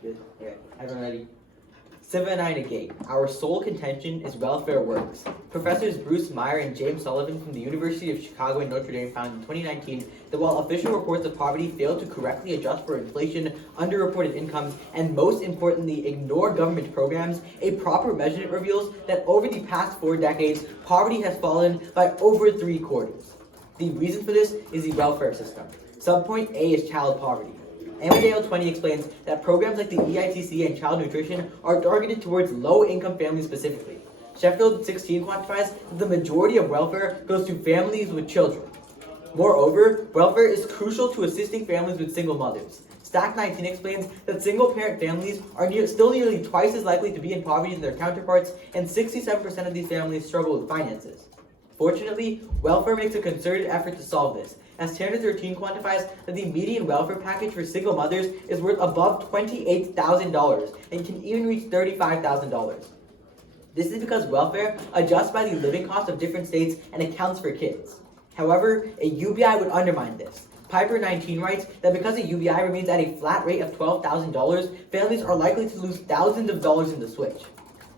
Good. Okay. Everyone ready? Civa and I negate. Our sole contention is welfare works. Professors Bruce Meyer and James Sullivan from the University of Chicago and Notre Dame found in 2019 that while official reports of poverty fail to correctly adjust for inflation, underreported incomes, and most importantly, ignore government programs, a proper measurement reveals that over the past 4 decades, poverty has fallen by over 3/4. The reason for this is the welfare system. Subpoint A is child poverty. Amadeo 20 explains that programs like the EITC and child nutrition are targeted towards low-income families specifically. Sheffield 16 quantifies that the majority of welfare goes to families with children. Moreover, welfare is crucial to assisting families with single mothers. Stack 19 explains that single-parent families are still nearly twice as likely to be in poverty than their counterparts, and 67% of these families struggle with finances. Fortunately, welfare makes a concerted effort to solve this, as Standard 13 quantifies that the median welfare package for single mothers is worth above $28,000 and can even reach $35,000. This is because welfare adjusts by the living cost of different states and accounts for kids. However, a UBI would undermine this. Piper 19 writes that because a UBI remains at a flat rate of $12,000, families are likely to lose thousands of dollars in the switch.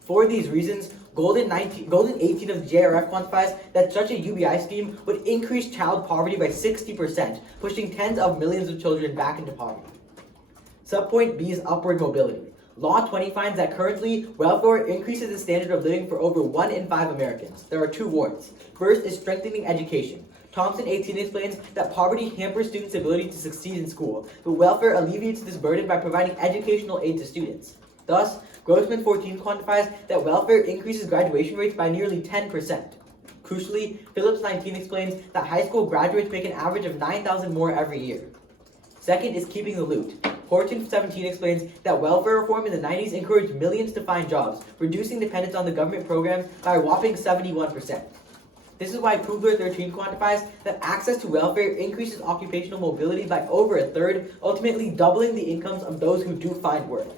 For these reasons, Golden 18 of the JRF quantifies that such a UBI scheme would increase child poverty by 60%, pushing tens of millions of children back into poverty. Subpoint B is upward mobility. Law 20 finds that currently, welfare increases the standard of living for over 1 in 5 Americans. There are 2 warrants. First is strengthening education. Thompson 18 explains that poverty hampers students' ability to succeed in school, but welfare alleviates this burden by providing educational aid to students. Thus, Grossman 14 quantifies that welfare increases graduation rates by nearly 10%. Crucially, Phillips 19 explains that high school graduates make an average of $9,000 more every year. Second is keeping the loot. Horton 17 explains that welfare reform in the 90s encouraged millions to find jobs, reducing dependence on the government programs by a whopping 71%. This is why Kugler 13 quantifies that access to welfare increases occupational mobility by over a third, ultimately doubling the incomes of those who do find work.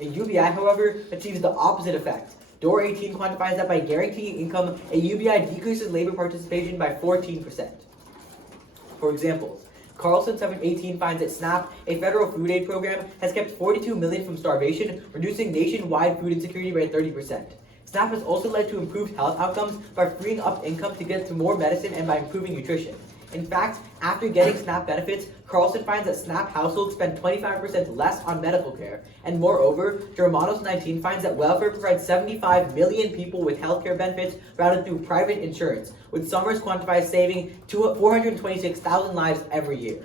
A UBI, however, achieves the opposite effect. Door 18 quantifies that by guaranteeing income, a UBI decreases labor participation by 14%. For example, Carlson 718 finds that SNAP, a federal food aid program, has kept 42 million from starvation, reducing nationwide food insecurity by 30%. SNAP has also led to improved health outcomes by freeing up income to get to more medicine and by improving nutrition. In fact, after getting SNAP benefits, Carlson finds that SNAP households spend 25% less on medical care. And moreover, Germanos 19 finds that welfare provides 75 million people with healthcare benefits routed through private insurance, with Summers quantifies saving 426,000 lives every year.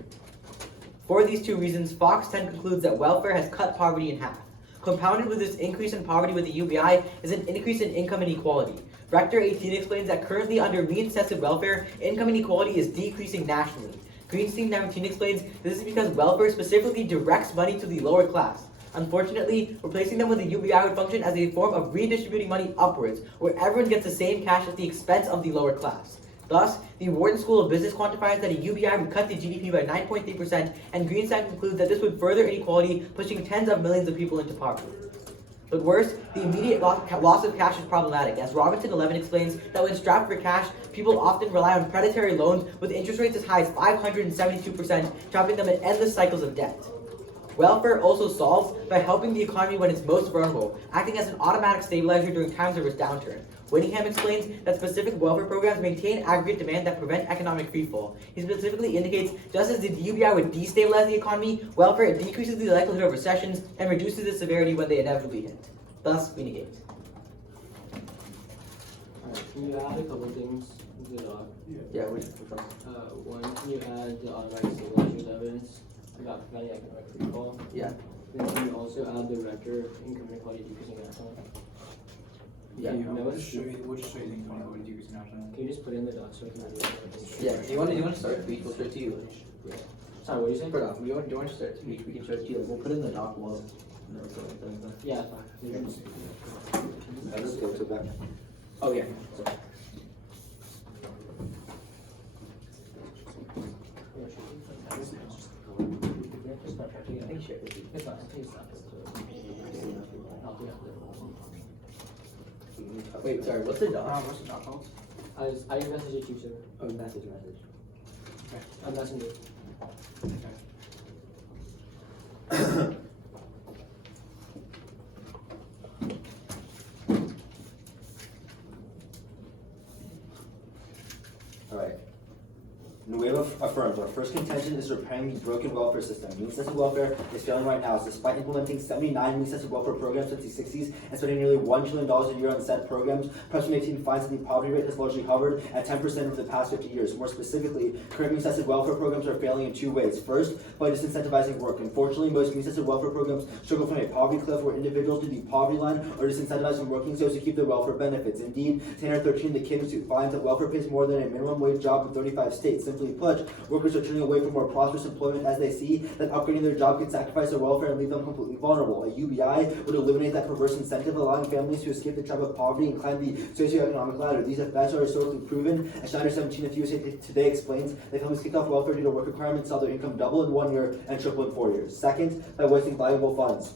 For these 2 reasons, Fox 10 concludes that welfare has cut poverty in half. Compounded with this increase in poverty with the UBI is an increase in income inequality. Rector 18 explains that currently under means-tested welfare, income inequality is decreasing nationally. Greenstein 19 explains this is because welfare specifically directs money to the lower class. Unfortunately, replacing them with a UBI would function as a form of redistributing money upwards, where everyone gets the same cash at the expense of the lower class. Thus, the Wharton School of Business quantifies that a UBI would cut the GDP by 9.3%, and Greenstein concludes that this would further inequality, pushing tens of millions of people into poverty. But worse, the immediate loss of cash is problematic, as Robinson 11 explains that when strapped for cash, people often rely on predatory loans with interest rates as high as 572%, trapping them in endless cycles of debt. Welfare also solves by helping the economy when it's most vulnerable, acting as an automatic stabilizer during times of its downturn. Whittingham explains that specific welfare programs maintain aggregate demand that prevent economic freefall. He specifically indicates just as the UBI would destabilize the economy, welfare decreases the likelihood of recessions and reduces the severity when they inevitably hit. Thus, we negate. Alright, can you add a couple things to the doc? Yeah, which one? One, can you add the automatic stabilizer evidence about preventing economic freefall? Yeah. Then can you also add the rector income inequality decreasing nationally? Yeah. We'll just show you the income inequality decreasing nationally. Can you just put in the doc so I can read it? Yeah. Do you want to start with each? We'll show it to you. Yeah. Sorry, what did you say? Do you want to start to each? We can show it to you. We'll put it in the doc wall. Yeah, fine. Let's go to that. Oh yeah. Sorry. I think share it. It's fine. It's not. Wait, sorry. What's the doc? What's the doc called? I messaged it to you, sir. Oh, message. I'm messaging you. Okay. affirms. Our first contention is repairing the broken welfare system. Means-tested welfare is failing right now, despite implementing 79 means-tested welfare programs since the 60s and spending nearly $1 trillion a year on said programs. Press 2018 finds that the poverty rate has largely hovered at 10% over the past 50 years. More specifically, current means-tested welfare programs are failing in two ways. First, by disincentivizing work. Unfortunately, most means-tested welfare programs struggle from a poverty cliff where individuals to the poverty line are disincentivized from working so as to keep their welfare benefits. Indeed, Tanner 13, the Kid Institute, finds that welfare pays more than a minimum wage job in 35 states. Simply put, workers are turning away from more prosperous employment as they see that upgrading their job could sacrifice their welfare and leave them completely vulnerable. A UBI would eliminate that perverse incentive, allowing families to escape the trap of poverty and climb the socioeconomic ladder. These effects are historically proven, as Schneider 17 of USA Today explains that families kicked off welfare due to work requirements saw their income double in 1 year and triple in 4 years. Second, by wasting valuable funds.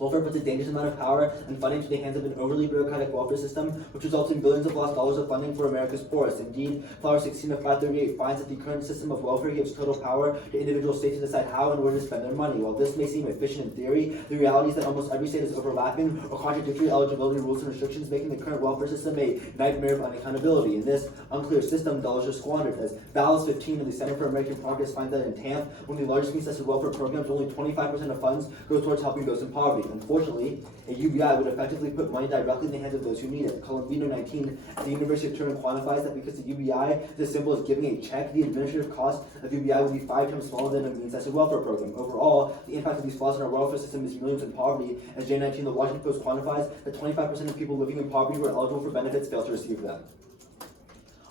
Welfare puts a dangerous amount of power and funding into the hands of an overly bureaucratic welfare system, which results in billions of lost dollars of funding for America's poorest. Indeed, Flower 16 of 538 finds that the current system of welfare gives total power to individual states to decide how and where to spend their money. While this may seem efficient in theory, the reality is that almost every state has overlapping or contradictory eligibility rules and restrictions, making the current welfare system a nightmare of unaccountability. In this unclear system, dollars are squandered. As Ballas 15 of the Center for American Progress finds that in TAMP, one of the largest means-tested welfare programs, only 25% of funds go towards helping those in poverty. Unfortunately, a UBI would effectively put money directly in the hands of those who need it. Columbino 19 at the University of Turin quantifies that because the UBI is as simple as giving a check, the administrative cost of UBI would be 5 times smaller than a means-tested welfare program. Overall, the impact of these flaws in our welfare system is millions in poverty. As J19, the Washington Post quantifies that 25% of people living in poverty who are eligible for benefits fail to receive them.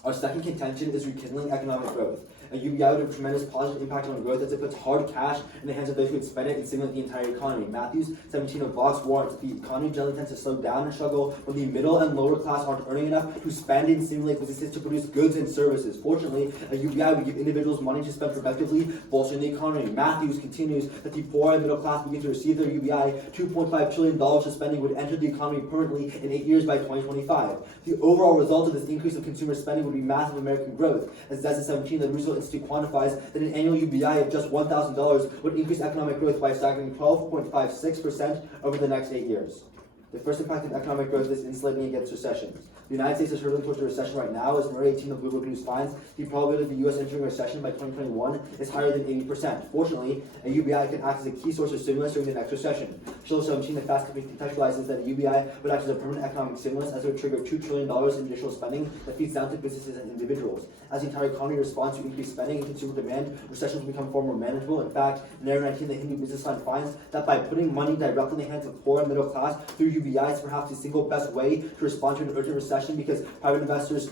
Our second contention is rekindling economic growth. A UBI would have a tremendous positive impact on growth as it puts hard cash in the hands of those who would spend it and stimulate the entire economy. Matthews 17 of Vox warns the economy generally tends to slow down and struggle when the middle and lower class aren't earning enough to spend and stimulate businesses to produce goods and services. Fortunately, a UBI would give individuals money to spend productively, bolstering the economy. Matthews continues that the poor and middle class begin to receive their UBI, $2.5 trillion of spending would enter the economy permanently in 8 years by 2025. The overall result of this increase of consumer spending would be massive American growth. As Zesa 17, the Roosevelt Institute quantifies that an annual UBI of just $1,000 would increase economic growth by a staggering 12.56% over the next 8 years. The first impact of economic growth is insulating against recessions. The United States is hurtling towards a recession right now, as Murray 18 of Bloomberg News finds the probability of the U.S. entering a recession by 2021 is higher than 80%. Fortunately, a UBI can act as a key source of stimulus during the next recession. Schiller 17 of Fast Company contextualizes that a UBI would act as a permanent economic stimulus, as it would trigger $2 trillion in additional spending that feeds down to businesses and individuals. As the entire economy responds to increased spending and consumer demand, recessions will become far more manageable. In fact, Narrow 19, the Hindu Business Line finds that by putting money directly in the hands of poor and middle class through UBI is perhaps the single best way to respond to an urgent recession, because private investors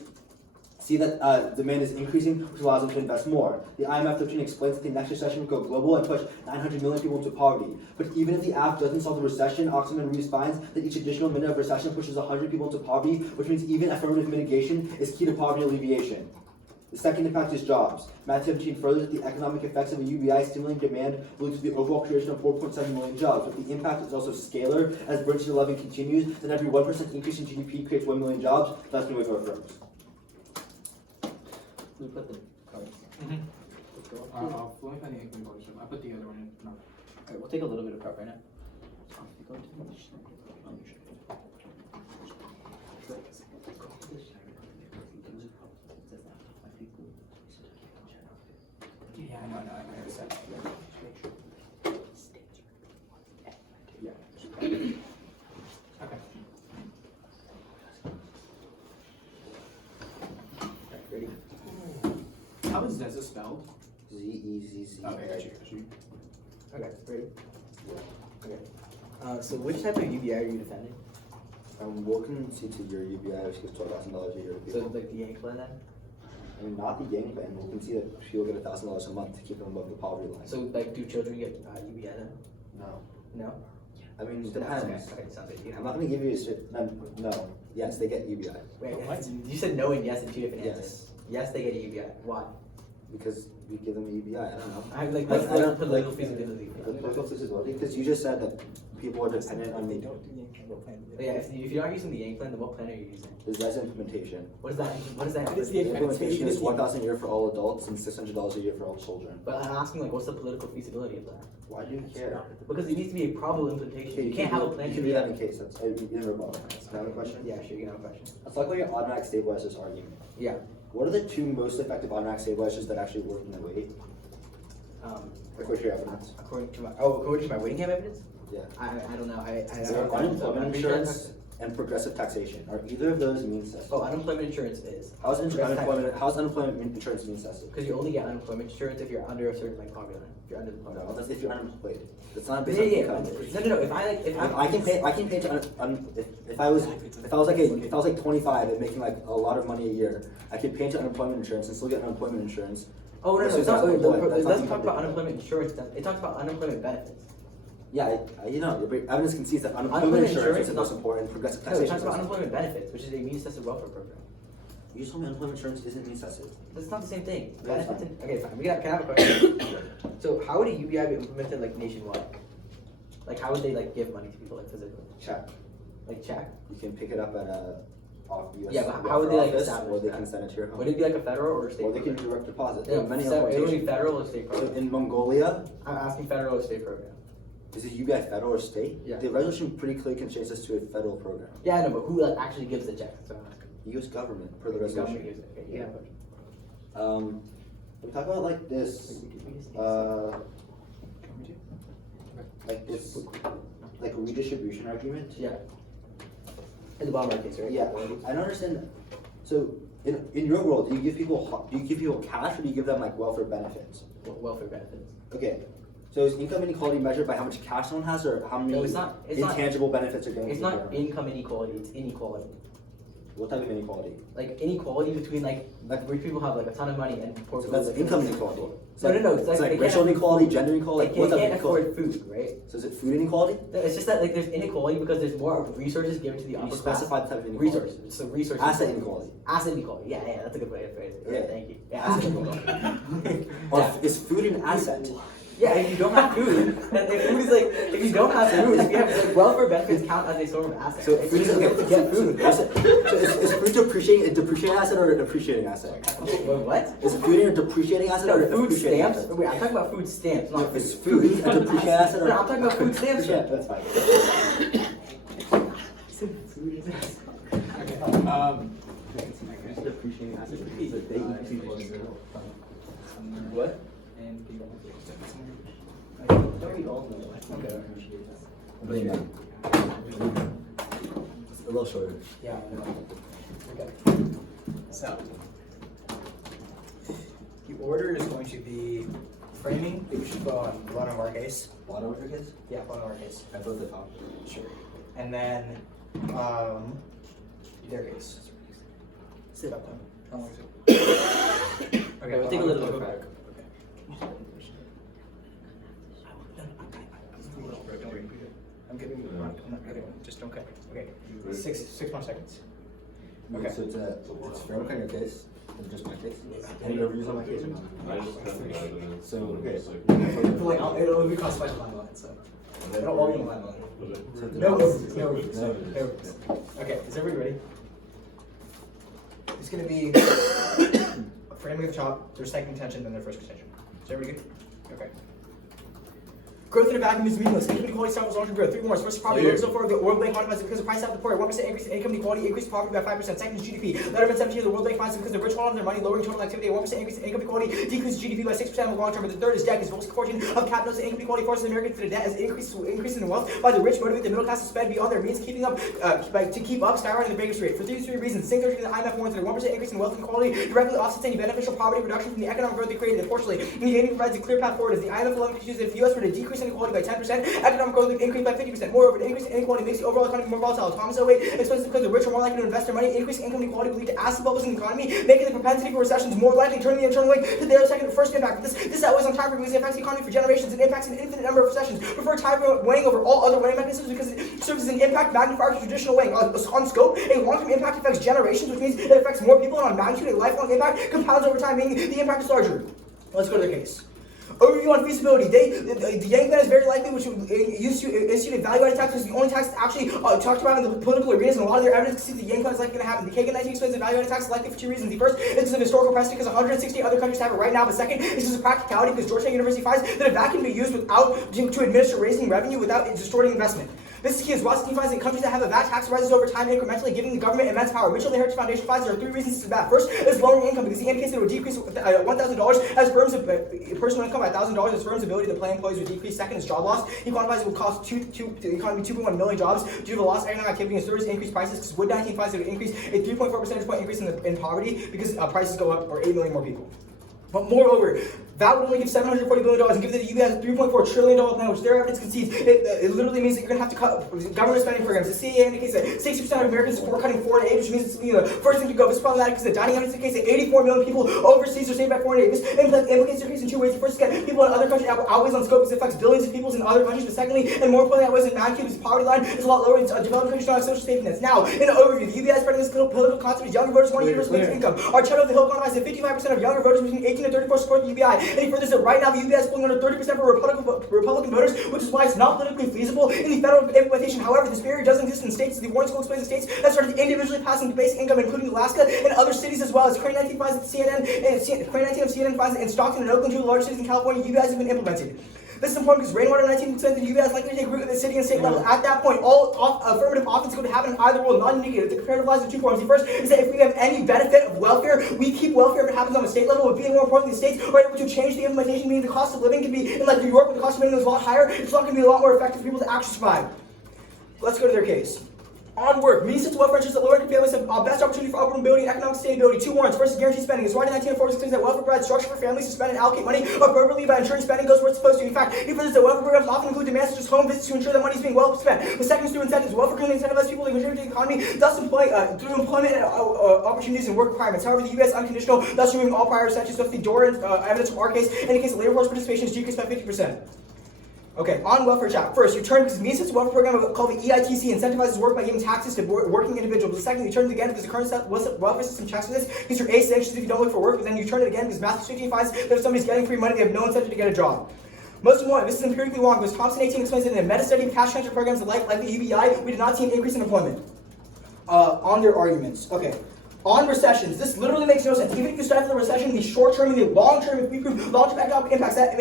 see that demand is increasing, which allows them to invest more. The IMF 13 explains that the next recession will go global and push 900 million people into poverty. But even if the app doesn't solve the recession, Oxman Reeves finds that each additional minute of recession pushes 100 people into poverty, which means even affirmative mitigation is key to poverty alleviation. The second impact is jobs. Matthew 17 furthers that the economic effects of a UBI stimulating demand will lead to the overall creation of 4.7 million jobs, but the impact is also scalar, as Bernstein 11 continues, that every 1% increase in GDP creates 1 million jobs. That's new with our firms. We put the cards. Let me find the income ownership. I put the other one in. No. Alright, we'll take a little bit of prep right now. Yeah, I know, I heard that. Yeah. Okay. Ready? How is Zeza spelled? Z-E-Z-Z. Okay, got you. Okay, ready? Okay. So which type of UBI are you defending? I'm welcome to your UBI, which gives $12,000 a year to So people. like the Yank plan then? I mean, not the Yang plan. We can see that people get $1,000 a month to keep them above the poverty line. So like do children get UBI then? No. No? I mean, it Okay, depends. okay, sounds good. I'm not going to give you a straight. No. Yes, they get UBI. Wait, What? you said no and yes in two different Yes. answers. Yes, they get a UBI. Why? Because we give them a UBI. I don't know. I like I what's don't- the political feasibility? The political feasibility, because you just said that people are dependent on the Yeah, if you're not using the Yank plan, then what plan are you using? That's implementation. What is that? What is that? The implementation is $1,000 a year for all adults and $600 a year for all children. But I'm asking like, what's the political feasibility of that? Why do you care? Because it needs to be a probable implementation. Okay, You can't have a You plan. can do that in case. That's in rebuttal. Can I have a question? Yeah, sure. You can have a question. Let's talk about your automatic stabilizers argument. Yeah. What are the two most effective automatic stabilizers that actually work in the weight? According to your evidence. According to my waiting camp evidence? Yeah. I don't know. I So unemployment insurance and progressive taxation. Are either of those means tested? Oh, unemployment insurance is. How's unemployment insurance means tested? Because you only get unemployment insurance if you're under a certain like poverty line. If you're under the poverty No, line. that's if you're unemployed. It's not based Yeah, on yeah. income. No. If I can pay to if I was like 25 and making like a lot of money a year, I could pay into unemployment insurance and still get unemployment insurance. Oh no, That's it's just not. unemployed. It That's doesn't not talk about income. unemployment insurance. It talks about unemployment benefits. Yeah, you know, evidence concedes that unemployment insurance is the most important. Progressive No, it taxation. talks about unemployment benefits, which is a means-tested welfare program. You just told me unemployment insurance isn't means tested. That's not the same thing. No, it's Benefits. Okay, fine. Can I have a question? So, how would a UBI be implemented like nationwide? Like, how would they like give money to people like physically? Check. Like check? You can pick it up at a US Yeah, but how would they like office, establish or they that? can send it to your home. Would it be like a federal or a state? Or they can program? direct deposit. Yeah, There are many it would be organizations. federal or state So program. in Mongolia, I'm asking federal or state program. is it UBI federal or state? Yeah. The resolution pretty clearly constrains us to a federal program. Yeah, I know, but who like actually gives the check? That's what I'm asking. U.S. government per the The government resolution. gives it. Okay, yeah. We talk about like this, like this, like redistribution argument. Yeah. In the bottom right case, right? Yeah, I don't understand. So in your world, do you give people cash or do you give them like welfare benefits? Welfare benefits. Okay, so is income inequality measured by how much cash someone has or how many No, it's not- intangible benefits are going It's to not the income inequality, it's inequality. What type of inequality? Like inequality between like rich people have like a ton of money and poor So people. that's like, income inequality. No. It's It's like like they racial can't- inequality, gender inequality. Like, What they type of can't inequality? afford food, right? So is it food inequality? No, it's just that like there's inequality because there's more resources given to the Can upper you class. specify the type of inequality? Resources. So resources. Asset inequality. Asset inequality. Yeah, that's a good way to phrase it. Yeah. Thank you. Yeah, asset inequality. Or Yeah. is food an asset? Yeah, if you don't have food, then if food is like, if you don't have food, if you have like welfare benefits count as a sort of asset. So If food you is have to get food. So is food a depreciating asset or a depreciating asset? What? Is food a depreciating asset or No, a food depreciating stamps. asset? Wait, I'm talking about food stamps, No, not is food. food a depreciating asset or? No, I'm talking about food stamps. Yeah, that's fine. Food is an asset. Depreciating asset. What? It's a little shorter. Yeah, I know. Okay. So, the order is going to be framing, we should go on bottom of our case. Bottom of your case? Yeah, bottom of our case. I put the top. Sure. And then, their case. Sit up then. How long is it? Okay, we'll take a little bit back. Don't worry. I'm good. I'm not good. Just don't cut. Okay. 6 more seconds. Okay. So it's framework on your case, and just my case? Any overviews on my case or not? So, okay. It'll be classified as line, so. It'll all be line. No overviews. Okay, is everybody ready? It's gonna be framing at the top, their second contention, then their first contention. Is everybody good? Okay. Growth in a vacuum is meaningless. Income inequality cycles long-term growth. 3 more. First is poverty. So far, the World Bank quantifies it because the price of the poor. 1% increase in income inequality increased poverty by 5%. Second is GDP. Letterman 17, the World Bank finds it because the rich hold on their money, lowering total activity. A 1% increase in income equality decreases GDP by 6% in the long term. But the third is debt. Because the proportion of capitalists and income equality forces Americans to the debt as it increases in wealth by the rich motivate the middle class to spend beyond their means, to keep up skyrocketing the vacancy rate. For these 3 reasons, same the IMF warns that a 1% increase in wealth inequality directly offsets any beneficial poverty reduction from the economic growth they created. Unfortunately, Union provides a clear path forward as the IMF alone concludes that if the U.S. were to decrease inequality by 10%, economic growth would increase by 50%. Moreover, the increase in inequality makes the overall economy more volatile. Thomas Oway explains because the rich are more likely to invest their money. Increasing income inequality will lead to asset bubbles in the economy, making the propensity for recessions more likely, turning the internal link to their first impact. This outweighs on time because it affects the economy for generations and impacts an infinite number of recessions. Prefer time weighing over all other weighing mechanisms because it serves as an impact magnifier to traditional weighing. On scope, a long-term impact affects generations, which means it affects more people, and on magnitude, a lifelong impact compounds over time, meaning the impact is larger. Let's go to the case. Overview on feasibility. The Yang plan is very likely, which used to issue a value-added tax, was the only tax actually talked about in the political arenas, and a lot of their evidence concedes the Yang plan is likely going to happen. The Kagan 19 explains the value-added tax is likely for two reasons. The first is because of historical precedent, because 160 other countries have it right now. The second is because of practicality, because Georgetown University finds that a VAT can be used to administer raising revenue without distorting investment. This is key as Washington finds that countries that have a VAT tax rises over time incrementally, giving the government immense power. Mitchell and the Heritage Foundation finds there are three reasons this is bad. First is lowering income, because he indicates that it would decrease $1,000 as firms' personal income by $1,000 as firms' ability to pay employees would decrease. Second is job loss. He quantifies it will cost the economy 2.1 million jobs due to the loss of economic activity. And third is increased prices, because Wood 19 finds that it would increase a 3.4 percentage point increase in poverty because prices go up, or 8 million more people. But moreover, that would only give $740 billion and give the U.S. a $3.4 trillion plan, which their evidence concedes. It literally means that you're going to have to cut government spending programs. The CEA indicates that 60% of Americans support cutting foreign aid, which means it's the first thing to go. This is problematic because the dining evidence indicates that 84 million people overseas are saved by foreign aid. This implicates their case in two ways. The first is that people in other countries outweighs on scope because it affects billions of people in other countries. But secondly, and more importantly, outweighs in non-Cuban, because poverty line is a lot lower. Developing countries don't have social safety nets. Now, in an overview, the UBI is spreading this political concept as younger voters want universal basic income. Our chart of the Hill quantifies that 55% of younger voters between 18 and 34 support the UBI. And he further said right now the UBI is pulling under 30% for Republican voters, which is why it's not politically feasible in the federal implementation. However, this barrier doesn't exist in states. The Warren School explains the states that started individually passing basic income, including Alaska and other cities as well. As Crane 19 finds that Crane 19 of CNN finds that in Stockton and Oakland, two of the largest cities in California, UBIs have been implemented. This is important because Rainwater 19% of the UBI is likely to take root at the city and state level. At that point, all affirmative offense going to happen in either will not indicate. The comparative lies in two forms. The first is that if we have any benefit of welfare, we keep welfare if it happens on the state level. But being more importantly, the states are able to change the implementation, meaning the cost of living can be, in like New York, where the cost of living is a lot higher, it's not going to be a lot more effective for people to actually survive. Let's go to their case. On work, Minnesota welfare interests that lower-income families have best opportunity for upward mobility and economic sustainability. Two warrants. First is guaranteed spending. It's right in 1946 claims that welfare provides structure for families to spend and allocate money appropriately by ensuring spending goes where it's supposed to. In fact, he furthers that welfare programs often include demands such as home visits to ensure that money is being well spent. The second is through incentives. Welfare currently incentivizes people to contribute to the economy, thus through employment and opportunities and work requirements. However, the U.S. unconditional, thus removing all prior statutes. Thus, the Doran evidence from our case indicates that labor force participation is decreased by 50%. Okay, on welfare chat. First, you turn because Minnesota's welfare program called the EITC incentivizes work by giving taxes to working individuals. The second, you turn it again because the current welfare system checks for this because you're sanctions if you don't look for work, but then you turn it again because Massachusetts finds that if somebody's getting free money, they have no incentive to get a job. Most important, this is empirically wrong because Thompson 18 explains that in a meta-study of cash transfer programs like the UBI, we did not see an increase in employment. On their arguments. Okay. On recessions, this literally makes no sense. Even if you stifle the recession in the short term and the long term, if we prove long-term economic impacts, that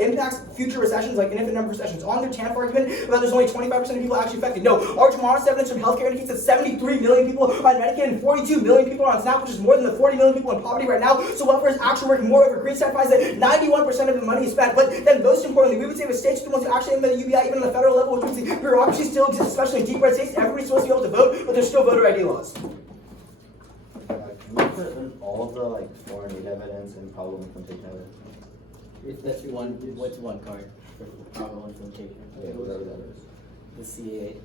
impacts future recessions, like an infinite number of recessions. On their TANF argument about there's only 25% of people actually affected. No, our tomorrow's evidence from healthcare indicates that 73 million people are on Medicaid and 42 million people are on SNAP, which is more than the 40 million people in poverty right now. So welfare is actually working more over. Green finds that 91% of the money is spent. But then most importantly, we would say the states are the ones who actually implement the UBI even on the federal level, which means the bureaucracy still exists, especially in deep red states. Everybody's supposed to be able to vote, but there's still voter ID laws. Can you put in all of the foreign aid evidence and probable implementation evidence? That's what's one card for probable implementation? Yeah, whatever that is. The CA.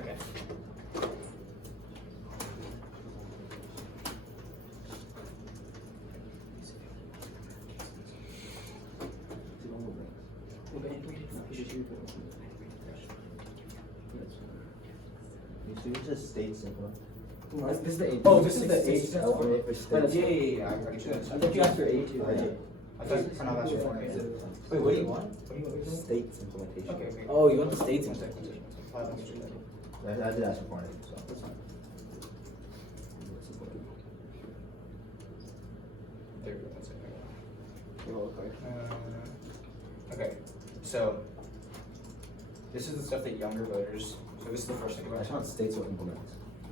Okay. It's just states info. This is the A. Oh, this is the A. Yeah. I already said I thought you asked for A too, right? I thought for now that's your phone. Wait, what do you want? What do you want? States implementation. Okay. Oh, you want the states implementation? I did ask for foreign aid, so that's fine. There we go. That's it. Your whole card. Okay, so this is the stuff that younger voters. So this is the first thing. I just want states will implement.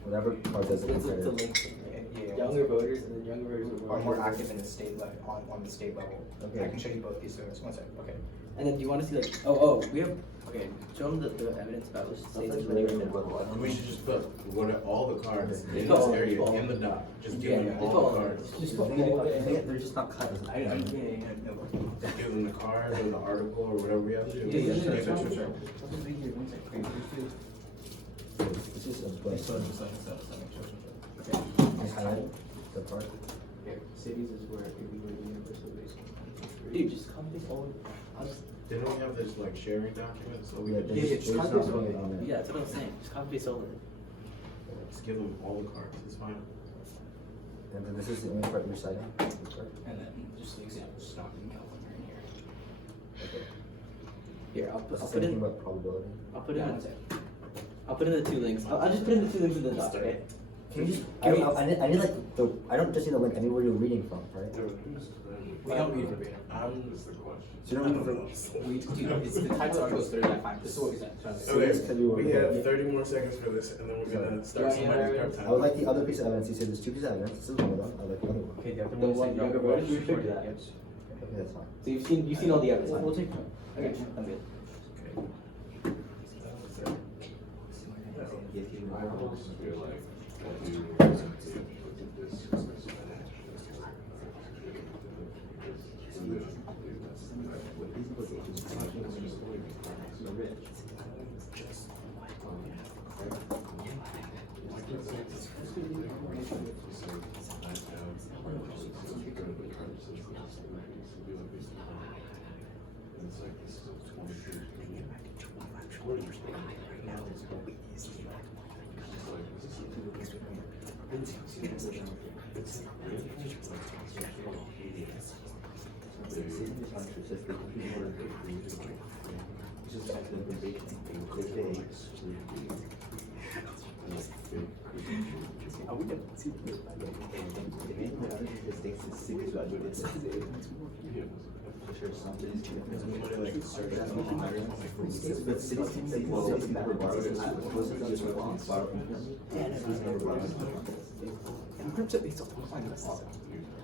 Whatever part does it. It's a link. Yeah. Younger voters and then younger voters Are more active in the state level on the state level. Okay. I can show you both these. So one second. Okay. And then do you want to see we have show them the evidence about which states is really And we should just put what are all the cards in this Oh, area oh. in the dot. Just give Yeah, them yeah. all the cards. Just They're just not cut. Just give them the cards or the article or whatever we have to do. Yeah, Just sure, make sure, it sure. It's just a bunch. Okay. Just highlight the part. Here, cities is where it would be universal basic. Dude, just copy this all. Didn't we have this like sharing document so we Yeah, could there's- just, just there's copy not this really on it. Yeah, that's what I'm saying. Just copy this all. just give them all the cards? It's fine. And then this is the image part you're citing. And then just the example stock in California in here. Okay. Here, I'll This is put thinking in. about probability. I'll put in. One sec. I'll put in the 2 links. I'll just put in the 2 links in the doc. Okay. Can you just? Can we- I need like the. I don't just need the link. I need where you're reading from, right? We don't read verbatim. So you I don't don't read know. We, dude, it's the type of article is 39.5. This is what we said. Okay, we Yeah. have 30 more seconds for this, and then we're gonna start Yeah, somebody's yeah, prep time. I would like the other piece of evidence. You said there's 2 pieces of evidence. This is one of them. I would like the other one. Okay, the other The one is one the younger younger version, version. we should do that. Yes. Okay, that's fine. So you've seen all the evidence. We'll take time. Okay, I'm good.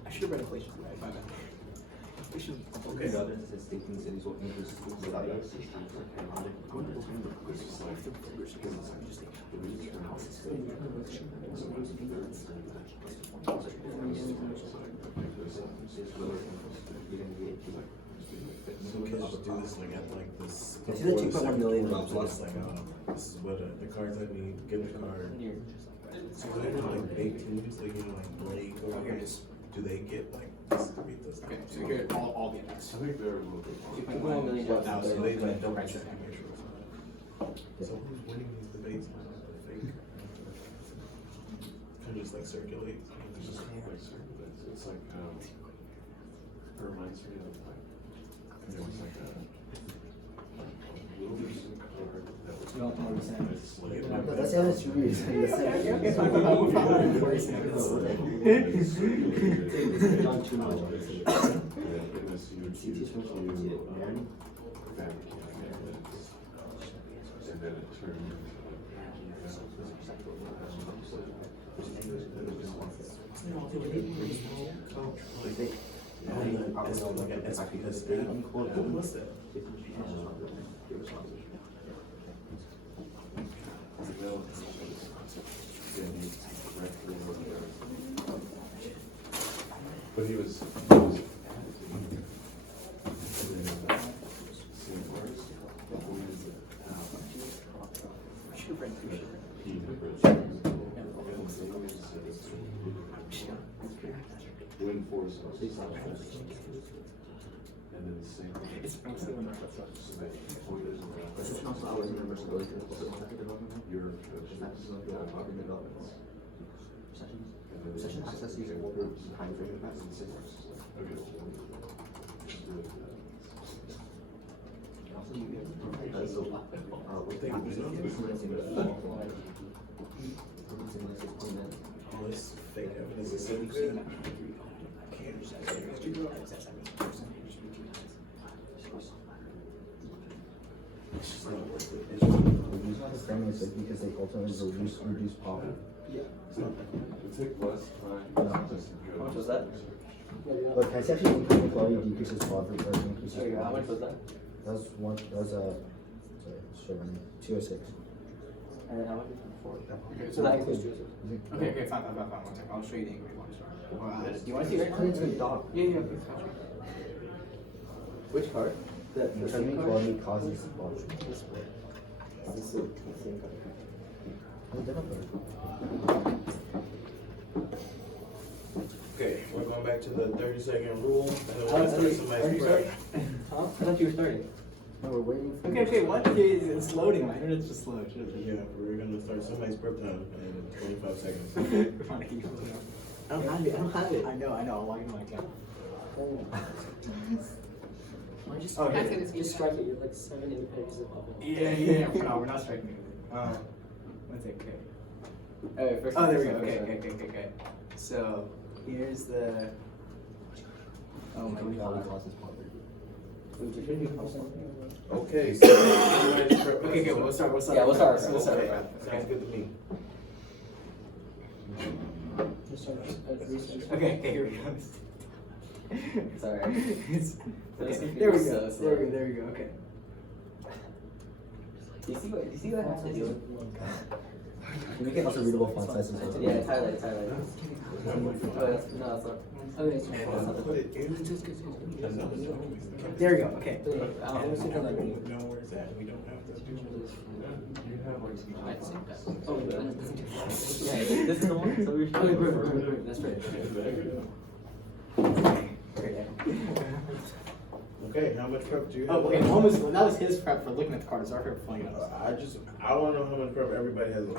I should have read inflation. My bad. We should. Okay. So we can just do this like at like this. I see the 2.1 million Plus dollars. like this is what the cards I need. Get the card. So they have like big teams like like Blake or Here it is. do they get like this to beat this? Okay, so here all the index. I think they're 2.1 million so jobs. they like don't check and make sure it's not. So who's winning these debates now? I think. Can just like circulate. It's just kind of like circulates. It's like, it reminds me of like, there was like a little recent card that was. You don't know what he's saying. It's like- No, that's the evidence you read. That's And then it turned. That's because they what was that? But he was. I should have read inflation. Wind force. And then the same. It's the one that So that he pointed around. Your. Session access using older time frame events and signals. Okay. All this fake evidence is so good. It's just not worth it. It's just- Framing is like because they ultimately reduce poverty. It took less time. Just good. How much was that? But can I see actually income equality decreases poverty or increases There you go. How much poverty? was that? That was one, that was sorry, sure, 206. And then how much was it before? Okay, So that includes Okay, fine. One second. I'll show you the income inequality chart. Do you want to see it? Put it into the doc. Yeah, please. Which part? Income inequality causes poverty. Okay, we're going back to the 30-second rule, and then we're Oh, gonna start somebody's prep. Huh? I thought you were starting. No, we're waiting for Okay, what? It's loading. My internet's just slow. Yeah, we're gonna start somebody's prep time in 25 seconds. We're trying to keep going. I don't have it. I know. I'll log into my account. Why just, Oh, here. just strike it. You're like 7 independent above it. Yeah. No, we're not striking anything. One sec, okay. Alright, first. Oh, there we go. Okay. So, here's the. Oh my god. Okay, so somebody's prep. Okay, we'll start. Yeah, we'll start. Okay, sounds good to me. Okay, here we go. Sorry. Okay, there we go. There we go. Okay. Do you see what I have to do? Can we get also readable font sizes? Yeah, it's highlighted. Oh, that's not. Okay, it's fine. Put it in another document. There we go. Okay. We know where it's at, we don't have to do Oh, yeah, this is the one. So we're. Okay, great. That's right. Okay, how much prep do you have? Oh, okay. That was his prep for looking at the card. It's our prep for filling it out. I wanna know how much prep everybody has. We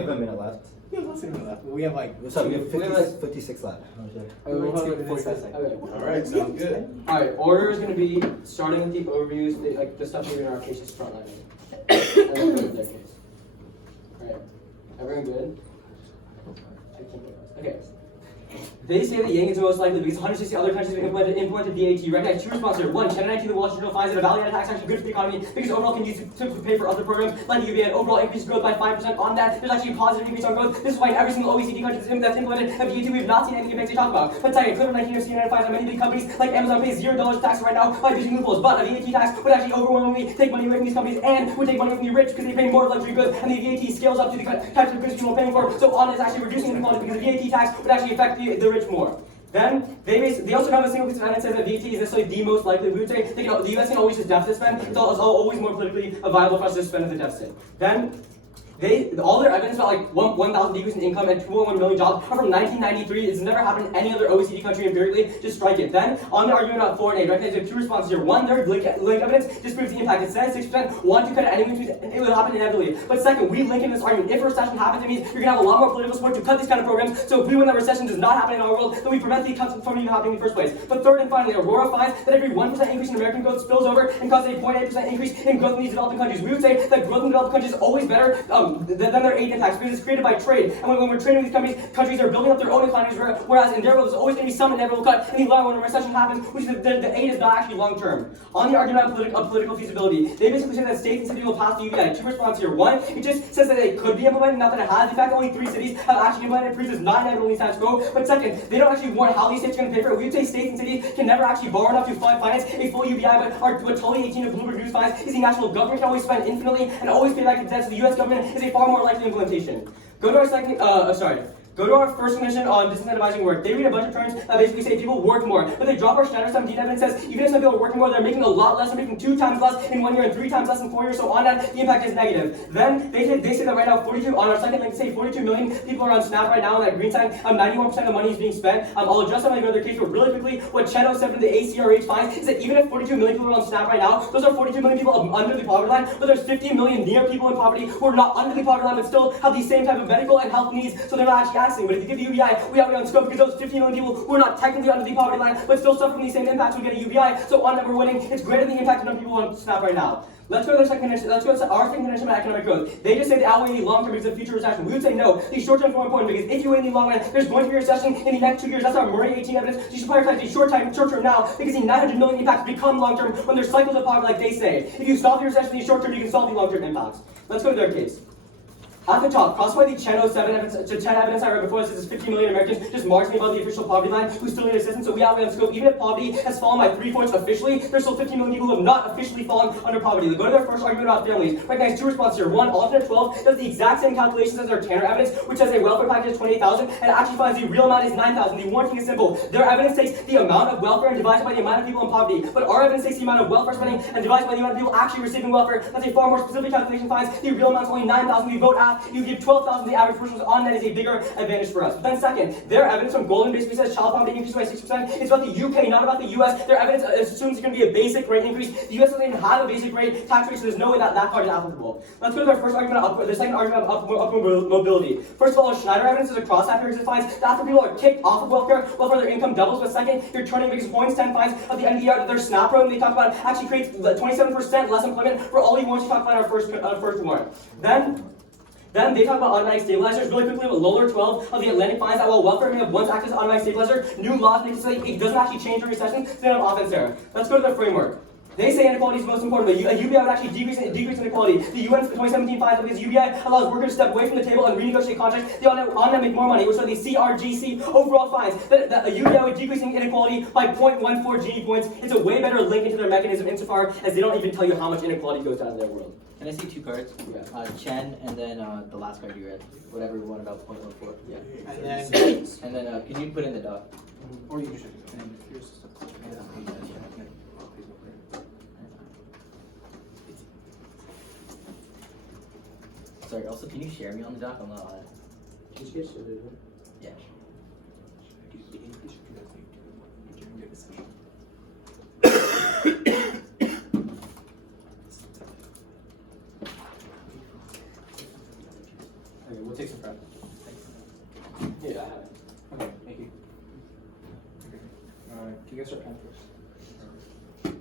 have a minute left. Yeah, let's see that. We have like. So we have We have 56 left. Alright, sounds good. Alright, order is gonna be starting with the overviews, the stuff moving in our cases frontline. And then go to their case. Alright. Everyone good? Okay. They say that Yang is most likely because 160 other countries have implemented VAT. Recognize two responses. One, China 19, the Wall Street Journal finds that a value-added tax is actually good for the economy because overall can use to pay for other programs like the UBI. Overall increase growth by 5%. On that, there's actually a positive increase on growth. This is why in every single OECD country that's implemented a VAT, we've not seen anything to talk about. But second, Clipper 19 of CNN finds that many big companies like Amazon pay $0 tax right now by using loopholes. But a VAT tax would actually overwhelmingly take money away from these companies and would take money from the rich because they pay more of luxury goods and the VAT scales up to the types of goods people are paying for. So on is actually reducing inequality because the VAT tax would actually affect the rich more. Then they also have a single piece of evidence that VAT is necessarily the most likely. We would say the US can always just deficit spend. It's always more politically viable for us to spend as a deficit. Then all their evidence about like 1,000 decrease in income and 2.1 million jobs are from 1993. It's never happened in any other OECD country empirically. Just strike it. Then on the argument about 4 and 8, recognize there are two responses here. One, their link evidence disproves the impact. It says 6%. One, to cut it anyway, it will happen inevitably. But second, we link in this argument. If a recession happens, it means you're gonna have a lot more political support to cut these kind of programs. So if we win that recession does not happen in our world, then we prevent the cuts from even happening in the first place. But third and finally, Aurora finds that every 1% increase in American growth spills over and causes a 0.8% increase in growth in these developing countries. We would say that growth in developed countries is always better than their aid tax because it's created by trade. And when we're trading with these countries are building up their own economies, whereas in their world there's always going to be some inevitable cut in the long run when a recession happens, which is the aid is not actually long term. On the argument of political feasibility, they basically say that states and cities will pass the UBI. Two responses here. One, it just says that it could be implemented, not that it has. In fact, only 3 cities have actually implemented it. Proves it's not inevitable status quo. But second, they don't actually warn how these states are going to pay for it. We would say states and cities can never actually borrow enough to finance a full UBI, but what totally 18 of Bloomberg News finds is the national government can always spend infinitely and always pay back its debts. So the U.S. government is a far more likely implementation. Go to our first condition on disincentivizing work. They read a bunch of terms that basically say people work more, but they drop our Schneider 17 evidence says even if some people are working more, they're making a lot less. They're making 2 times less in 1 year and 3 times less in 4 years. So on that, the impact is negative. Then they say that right now 42 on our second link, say 42 million people are on SNAP right now, and that green sign, 91% of the money is being spent. I'll address that when I go to their case, but really quickly, what Cheno said from the ACRH finds is that even if 42 million people are on SNAP right now, those are 42 million people under the poverty line, but there's 50 million near people in poverty who are not under the poverty line but still have the same type of medical and health needs, so they're not actually asking. But if you give the UBI, we are on scope because those 15 million people who are not technically under the poverty line but still suffer from the same impacts will get a UBI. So on that we're winning. It's greater than the impact of people on SNAP right now. Let's go to the second condition. Let's go to our second condition about economic growth. They just say they outweigh the long term because of future recession. We would say no. The short term is more important because if you win the long run, there's going to be a recession in the next 2 years. That's our Murray 18 evidence. You should prioritize the short term now because the 900 million impacts become long term when there's cycles of poverty like they say. If you solve the recession in the short term, you can solve the long term impacts. Let's go to their case. At the top, crossify the Cheno 7 evidence I read before. This is 50 million Americans just marginally above the official poverty line who still need assistance. So we outweigh on scope. Even if poverty has fallen by 3 points officially, there's still 50 million people who have not officially fallen under poverty. They go to their first argument about families. Recognize 2 responses here. One, alternate 12 does the exact same calculations as our Tanner evidence, which has a welfare package of 28,000 and actually finds the real amount is 9,000. The warranting is simple. Their evidence takes the amount of welfare and divides it by the amount of people in poverty. But our evidence takes the amount of welfare spending and divides by the amount of people actually receiving welfare. That's a far more specific calculation. Finds the real amount is only 9,000. We vote half, you give 12,000 to the average person who's on that is a bigger advantage for us. But then second, their evidence from Golden basically says child poverty increased by 6%. It's about the UK, not about the US. Their evidence assumes it's going to be a basic rate increase. The US doesn't even have a basic rate tax rate, so there's no way that card is applicable. Let's go to our first argument, the second argument of upward mobility. First of all, Schneider evidence is a cross-factor because it finds that after people are kicked off of welfare, their income doubles. But second, you're turning because Points 10 finds at the end of the year that their SNAP program they talk about actually creates 27% less employment for all the warrants we talked about in our first warrant. Then they talk about automatic stabilizers. Really quickly, with Lower 12 of the Atlantic finds that while welfare may have once acted as an automatic stabilizer, new laws make it so that it doesn't actually change during recession, so they don't have offense there. Let's go to the framework. They say inequality is most important, but a UBI would actually decrease inequality. The UN 2017 finds that because UBI allows workers to step away from the table and renegotiate contracts, they on that make more money, which are the CRGC overall finds that a UBI would decrease inequality by 0.14 Gini points. It's a way better link into their mechanism insofar as they don't even tell you how much inequality goes down in their world. Can I see 2 cards? Yeah. Chen and then the last card you read. Whatever one about 0.14. Yeah. And then can you put in the dot? or you should. Sorry, also can you share me on the doc? I'm not on it. Yeah. Okay, we'll take some prep. Yeah, I have it. Okay, thank you. Okay. Can you guys start pen first? Okay.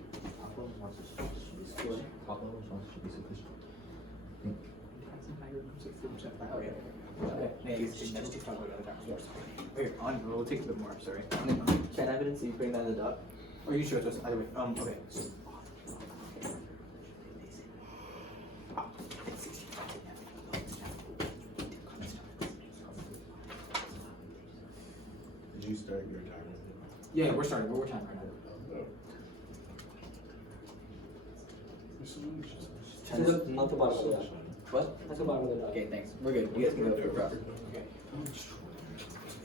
Okay. Okay, on. We'll take a bit more. Sorry. Chen evidence, are you putting that in the doc? Or you show it to us either way. Okay. Did you start your timer? Yeah, we're starting. We're time right now. Chen's at the bottom of the doc. What? That's the bottom of the doc. Okay, thanks. We're good. You guys can go for prep. Okay.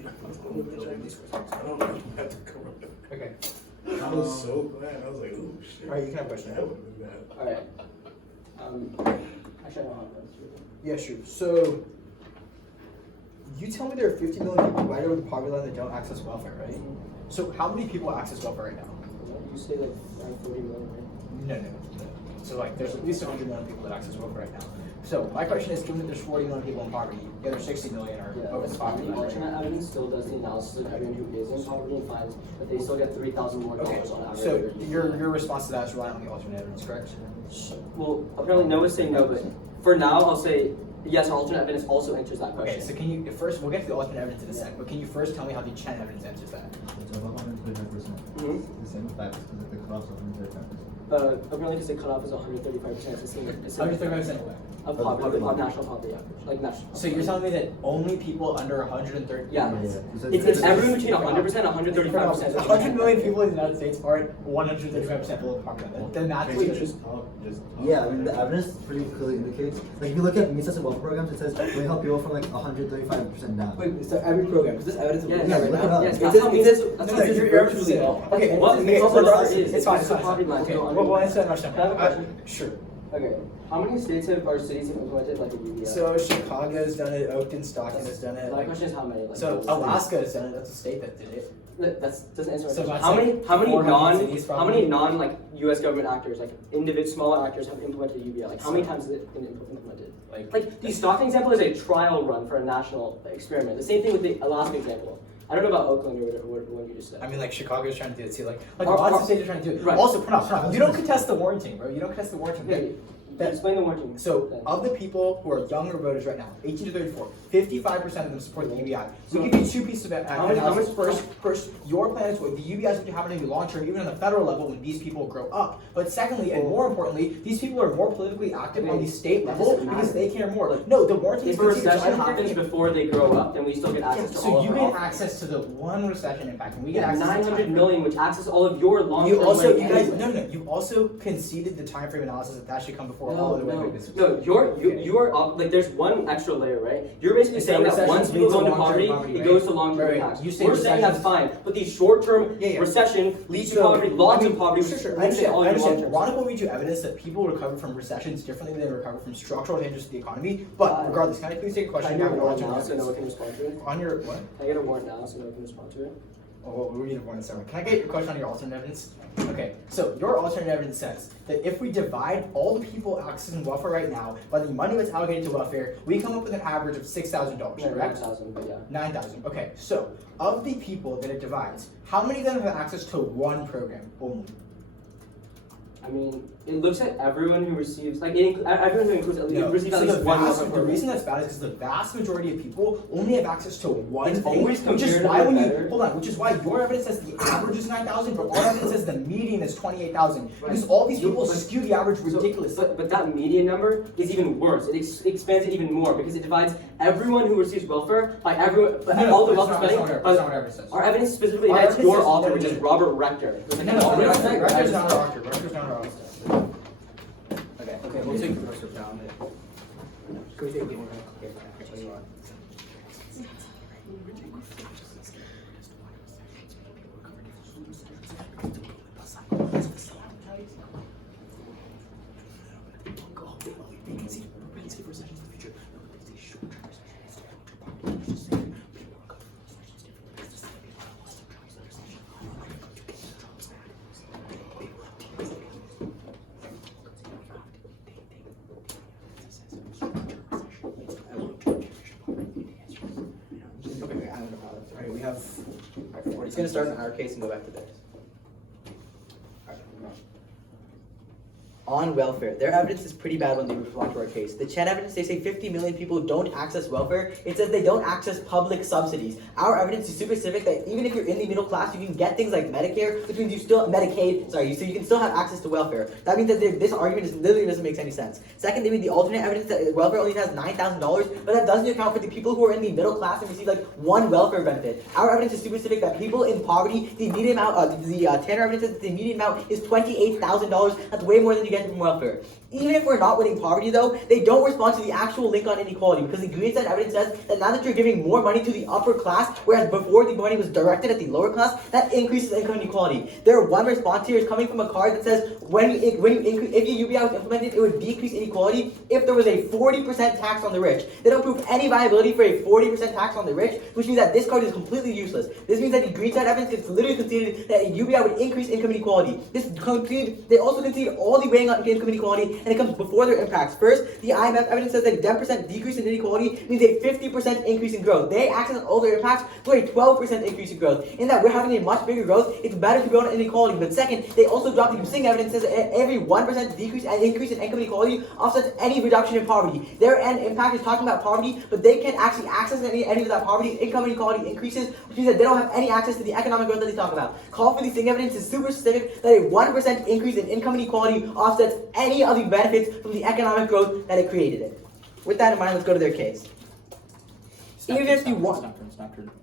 I don't know if I have to come up. Okay. I was so glad. I was like, oh shit. Alright, you can have a question. That would have been bad. Alright. Actually, I don't have that. Yeah, sure. So, you tell me there are 50 million people right over the poverty line that don't access welfare, right? So, how many people access welfare right now? You say like around 40 million, right? No. So, like, there's at least 100 million people that access welfare right now. So, my question is, given that there's 40 million people in poverty, the other 60 million are over the poverty The line. alternate evidence still does the analysis of everyone who is in poverty and finds that they still get $3,000 more Okay, on average. so your response to that is relying on the alternate evidence, correct? Well, apparently Noah's saying no, but for now I'll say yes, our alternate evidence also answers that question. Okay, so can you first, we'll get to the alternate evidence in a sec, but can you first tell me how the Chen evidence answers that? Mhm. The same fact is because the cutoff is 135%. Apparently because the cutoff is 135%, it's the same 135% away. of poverty, of national poverty average, like national. So you're telling me that only people under 130? Yeah. Yeah. It's everyone between 100% and 135%. 100 million people in the United States are 135% below poverty line. Then that's Wait, what just talk. Yeah, I mean, the evidence pretty clearly indicates, like, if you look at means tested welfare programs, it says we help people from like 135% down. Wait, so every program, because this evidence Yeah, yeah, look it up. Yes, It that's says- how it means says- that's No, how no, means you're virtually all. all. Okay, What okay, also regardless, is it's fine. the poverty line. Okay, So, we'll answer that question. Can I have a question? Sure. Okay, how many states have or cities have implemented like a UBI? So Chicago's done it, Oakton, Stockton has done it. My question is how many? Like, So states? Alaska has done it, that's a state that did it. That's doesn't answer my So question. that's How like many 400 cities how probably? many non like U.S. government actors, like individual smaller actors, have implemented UBI? Like how many times has it been implemented? Like the Stockton example is a trial run for a national experiment. The same thing with the Alaska example. I don't know about Oakland or what you just said. I mean, like Chicago's trying to do it too. Like Or- lots or- of states are trying to do it. Right. Also, Pranav, you don't contest the warranting, bro. You don't contest the warranting. Okay, explain the warranting. So, then. of the people who are younger voters right now, 18 to 34, 55% of them support the UBI. We give you two pieces of analysis. First, your plan is what the UBI is going to happen in the long term, even on the federal level when these people grow up. But secondly, and more importantly, these people are more politically active on the state That level doesn't because matter. they care more. No, the warranty is If a continuous, so I recession don't happens think- before they grow up, then we still get access to all So of you our get wealth. access to the one recession impact, and we get Yeah, access to 900 million, which access all of your long-term You also, money you guys, anyway. no, you also conceded the time frame analysis that should come before all the way back. No, you are like there's one extra layer, right? You're basically It's saying that that once recession people leads go to into long-term poverty, poverty, it right? goes to long-term Right. impacts. You say We're saying that's recessions- fine, but the short-term Yeah. recession leads to So, poverty, lots I mean, of poverty. Sure. We I say all your understand. long-term. Veronica will read you evidence that people recover from recessions differently than they recover from structural changes to the economy. But regardless, can I please take a question Can I about get a your warrant alternate now so no one evidence? can respond to it? On your what? Can I get a warrant now so no one can respond to it? Oh, well, we need a warrant separate. Can I get your question on your alternate evidence? Okay, so your alternate evidence says that if we divide all the people accessing welfare right now by the money that's allocated to welfare, we come up with an average of $6,000, No, correct? 9,000, but yeah. 9,000. Okay, so of the people that it divides, how many of them have access to one program only? I mean, it looks at everyone who receives, like, everyone who includes, receives at So least one welfare the program. reason that's bad is because the vast majority of people only have access to one It's thing, always which is comparatively why when you better. hold on, which is why your evidence says the average is 9,000, but our evidence says the median is 28,000. Because all these people skew the average ridiculously. But that median number is even worse. It expands it even more because it divides everyone who receives welfare by everyone, all the welfare spending. That's not what our evidence says. Our evidence specifically Our that's evidence your says author, that which we is need- Robert Rector. No, Rector's not our author. Rector's not our author. Okay, we'll take the rest of down. Can we take the one? Okay, fine. I'll tell you what. Okay, I don't know how that's right. We have. It's gonna start in our case and go back to theirs. On welfare, their evidence is pretty bad when they respond to our case. The Chen evidence, they say 50 million people don't access welfare. It says they don't access public subsidies. Our evidence is super specific that even if you're in the middle class, you can get things like Medicare, which means you still, Medicaid, so you can still have access to welfare. That means that this argument literally doesn't make any sense. Second, they mean the alternate evidence that welfare only has $9,000, but that doesn't account for the people who are in the middle class and receive like one welfare benefit. Our evidence is super specific that people in poverty, the median amount, Tanner evidence says that the median amount is $28,000. That's way more than you get from welfare. Even if we're not winning poverty though, they don't respond to the actual link on inequality because the green side evidence says that now that you're giving more money to the upper class, whereas before the money was directed at the lower class, that increases income inequality. Their one response here is coming from a card that says if the UBI was implemented, it would decrease inequality if there was a 40% tax on the rich. They don't prove any viability for a 40% tax on the rich, which means that this card is completely useless. This means that the green side evidence is literally conceded that a UBI would increase income inequality. They also concede all the weighing on income inequality, and it comes before their impacts. First, the IMF evidence says that a 10% decrease in inequality means a 50% increase in growth. They access all their impacts for a 12% increase in growth. In that we're having a much bigger growth, it's better to grow on inequality. But second, they also drop the Singh evidence says that every 1% decrease and increase in income inequality offsets any reduction in poverty. Their end impact is talking about poverty, but they can't actually access any of that poverty. Income inequality increases, which means that they don't have any access to the economic growth that they talk about. Call for the Singh evidence is super specific that a 1% increase in income inequality offsets any of the benefits from the economic growth that it created it. With that in mind, let's go to their case. Even if you want,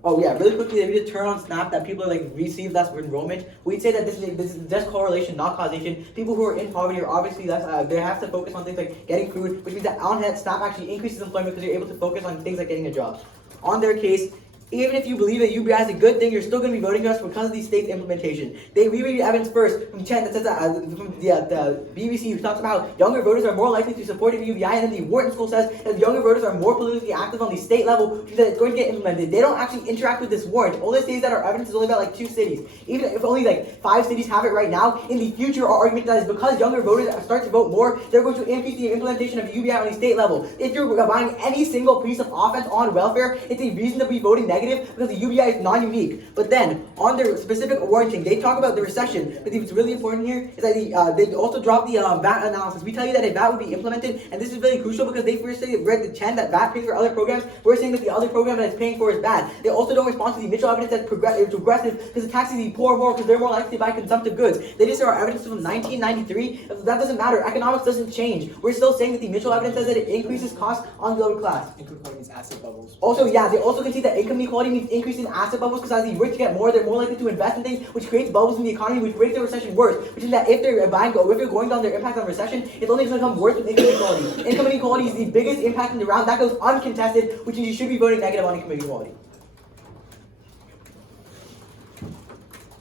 oh yeah, really quickly, if you just turn on Snap that people are like receive less enrollment, we'd say that this is just correlation, not causation. People who are in poverty are obviously less. They have to focus on things like getting food, which means that on head Snap actually increases employment because you're able to focus on things like getting a job. On their case, even if you believe that UBI is a good thing, you're still going to be voting for us because of the state's implementation. We read evidence first from Chen that says that from the BBC, who talks about how younger voters are more likely to support the UBI, and then the Wharton School says that younger voters are more politically active on the state level, which means that it's going to get implemented. They don't actually interact with this warrant. All they say is that our evidence is only about like 2 cities. Even if only like 5 cities have it right now, in the future, our argument that is because younger voters start to vote more, they're going to increase the implementation of UBI on the state level. If you're buying any single piece of offense on welfare, it's a reason to be voting negative because the UBI is non-unique. But then, on their specific warranting, they talk about the recession. But what's really important here is that they also drop the VAT analysis. We tell you that a VAT would be implemented, and this is really crucial because they first say read the Chen that VAT pays for other programs. We're saying that the other program that it's paying for is bad. They also don't respond to the Mitchell evidence that's progressive because it taxes the poor more because they're more likely to buy consumptive goods. They just say our evidence is from 1993. That doesn't matter. Economics doesn't change. We're still saying that the Mitchell evidence says that it increases costs on the lower class. Income inequality means asset bubbles. Also, yeah, they also concede that income inequality means increase in asset bubbles because as the rich get more, they're more likely to invest in things, which creates bubbles in the economy, which makes the recession worse. Which is that if they're going down their impact on recession, it's only going to become worse with income inequality. Income inequality is the biggest impact in the round. That goes uncontested, which means you should be voting negative on income inequality.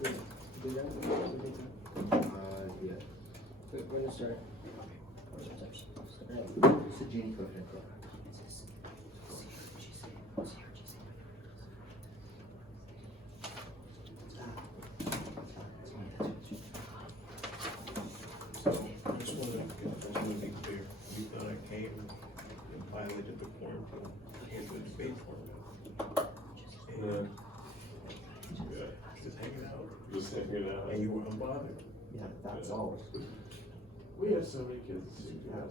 Yeah. We're gonna start. It's a Gini coefficient. I just want to be clear. You thought I came and violated the quarantine and the debate format. And yeah, just hanging out. Just hanging out. And you were unbothered. Yeah, that's all. We have so many kids who have